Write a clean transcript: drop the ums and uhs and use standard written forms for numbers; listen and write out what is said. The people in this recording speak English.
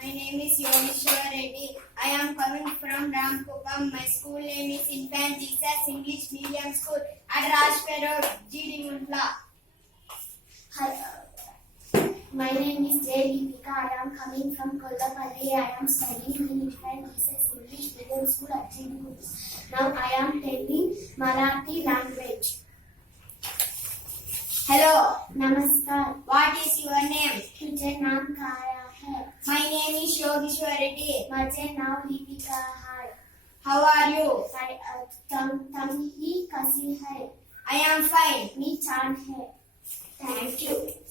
My name is Yogeshwar Reddy. I am coming from Ramkopam. My school name is Infant Jesus English Medium School at Rajpero, GD Mundla. Hi, my name is J. Deepika. I am coming from Kollapalli. I am studying in Infant Jesus English Medium School at GD. Now I am taking Marathi language. Hello. Namaskar. What is your name? तुझे नाम क्या है? My name is Yogeshwar Reddy. माझे नाव दीपिका है. How are you? तुम ही कशी है? I am fine. मी छान है. Thank you.